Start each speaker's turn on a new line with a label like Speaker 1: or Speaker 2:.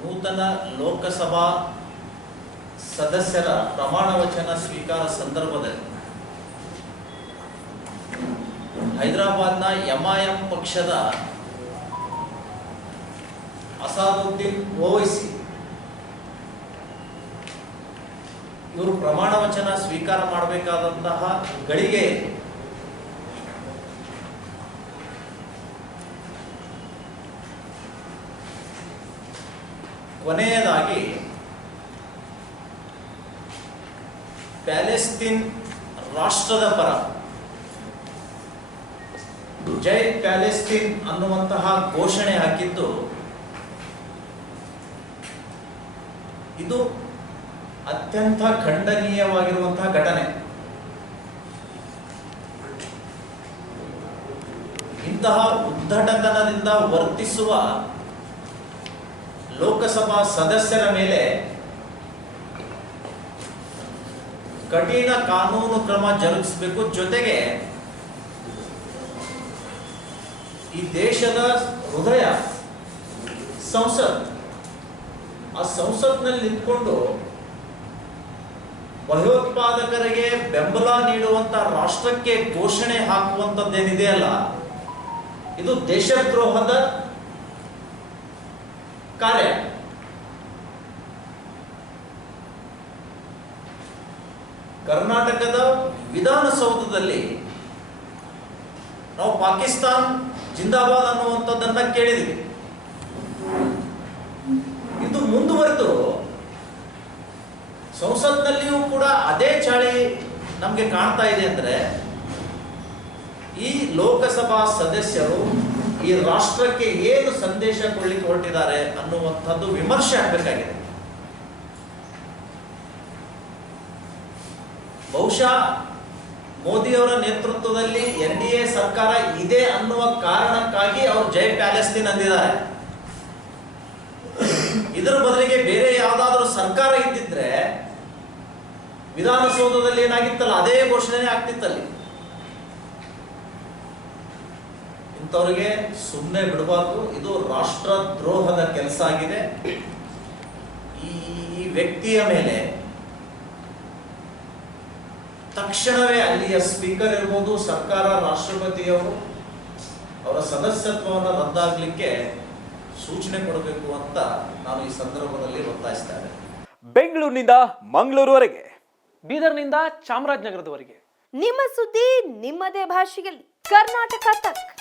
Speaker 1: ನೂತನ ಲೋಕಸಭಾ ಸದಸ್ಯರ ಪ್ರಮಾಣ ವಚನ ಸ್ವೀಕಾರ ಸಂದರ್ಭದಲ್ಲಿ ಹೈದರಾಬಾದ್ನ ಎಂಐಎಂ ಪಕ್ಷದ ಅಸಾದುದ್ದೀನ್ ಓವೈಸಿ ಇವರು ಪ್ರಮಾಣ ವಚನ ಸ್ವೀಕಾರ ಮಾಡಬೇಕಾದಂತಹ ಗಳಿಗೆ ಕೊನೆಯದಾಗಿ ಪ್ಯಾಲೆಸ್ತೀನ್ ರಾಷ್ಟ್ರದ ಪರ. ಜೈ ಪ್ಯಾಲೆಸ್ತೀನ್ ಅನ್ನುವಂತಹ ಘೋಷಣೆ ಹಾಕಿದ್ದು ಇದು ಅತ್ಯಂತ ಖಂಡನೀಯವಾಗಿರುವಂತಹ ಘಟನೆ. ಇಂತಹ ಉದ್ದಟತನದಿಂದ ವರ್ತಿಸುವ ಲೋಕಸಭಾ ಸದಸ್ಯರ ಮೇಲೆ ಕಠಿಣ ಕಾನೂನು ಕ್ರಮ ಜರುಗಿಸಬೇಕು. ಜೊತೆಗೆ ಈ ದೇಶದ ಹೃದಯ ಸಂಸತ್, ಆ ಸಂಸತ್ನಲ್ಲಿ ನಿಂತ್ಕೊಂಡು ಭಯೋತ್ಪಾದಕರಿಗೆ ಬೆಂಬಲ ನೀಡುವಂತ ರಾಷ್ಟ್ರಕ್ಕೆ ಘೋಷಣೆ ಹಾಕುವಂಥದ್ದೇನಿದೆಯಲ್ಲ ಇದು ದೇಶದ್ರೋಹದ ಕಾರ್ಯ ಕರ್ನಾಟಕದ ವಿಧಾನಸೌಧದಲ್ಲಿ ನಾವು ಪಾಕಿಸ್ತಾನ್ ಜಿಂದಾಬಾದ್ ಅನ್ನುವಂಥದ್ದನ್ನ ಕೇಳಿದ್ವಿ. ಇದು ಮುಂದುವರೆದು ಸಂಸತ್ನಲ್ಲಿಯೂ ಕೂಡ ಅದೇ ಚಾಳಿ ನಮಗೆ ಕಾಣ್ತಾ ಇದೆ ಅಂದ್ರೆ ಈ ಲೋಕಸಭಾ ಸದಸ್ಯರು ಈ ರಾಷ್ಟ್ರಕ್ಕೆ ಏನು ಸಂದೇಶ ಕೊಡ್ಲಿಕ್ಕೆ ಹೊರಟಿದ್ದಾರೆ ಅನ್ನುವಂಥದ್ದು ವಿಮರ್ಶೆ ಆಗಬೇಕಾಗಿದೆ. ಬಹುಶಃ ಮೋದಿಯವರ ನೇತೃತ್ವದಲ್ಲಿ ಎನ್ ಡಿ ಎ ಸರ್ಕಾರ ಇದೆ ಅನ್ನುವ ಕಾರಣಕ್ಕಾಗಿ ಅವರು ಜೈ ಪ್ಯಾಲೆಸ್ತೀನ್ ಅಂದಿದ್ದಾರೆ. ಇದರ ಬದಲಿಗೆ ಬೇರೆ ಯಾವುದಾದ್ರೂ ಸರ್ಕಾರ ಇದ್ದಿದ್ರೆ ವಿಧಾನಸೌಧದಲ್ಲಿ ಏನಾಗಿತ್ತಲ್ಲ, ಅದೇ ಘೋಷಣೆ ಆಗ್ತಿತ್ತಲ್ಲಿ. ಇಂಥವ್ರಿಗೆ ಸುಮ್ಮನೆ ಬಿಡಬಾರ್ದು. ಇದು ರಾಷ್ಟ್ರ ದ್ರೋಹದ ಕೆಲಸ ಆಗಿದೆ. ಈ ವ್ಯಕ್ತಿಯ ಮೇಲೆ ತಕ್ಷಣವೇ ಅಲ್ಲಿಯ ಸ್ಪೀಕರ್ ಇರ್ಬೋದು ಸರ್ಕಾರ ರಾಷ್ಟ್ರಪತಿಯವರು ಅವರ ಸದಸ್ಯತ್ವವನ್ನು ರದ್ದಾಗಲಿಕ್ಕೆ ಸೂಚನೆ ಕೊಡಬೇಕು ಅಂತ ನಾನು ಈ ಸಂದರ್ಭದಲ್ಲಿ ಒತ್ತಾಯಿಸ್ತಾ ಇದ್ದೇನೆ.
Speaker 2: ಬೆಂಗಳೂರಿನಿಂದ ಮಂಗಳೂರುವರೆಗೆ.
Speaker 3: ಬೀದರ್ನಿಂದ ಚಾಮರಾಜನಗರದವರೆಗೆ.
Speaker 4: ನಿಮ್ಮ ಸುದ್ದಿ ನಿಮ್ಮದೇ ಭಾಷೆಯಲ್ಲಿ. ಕರ್ನಾಟಕ ತಕ್.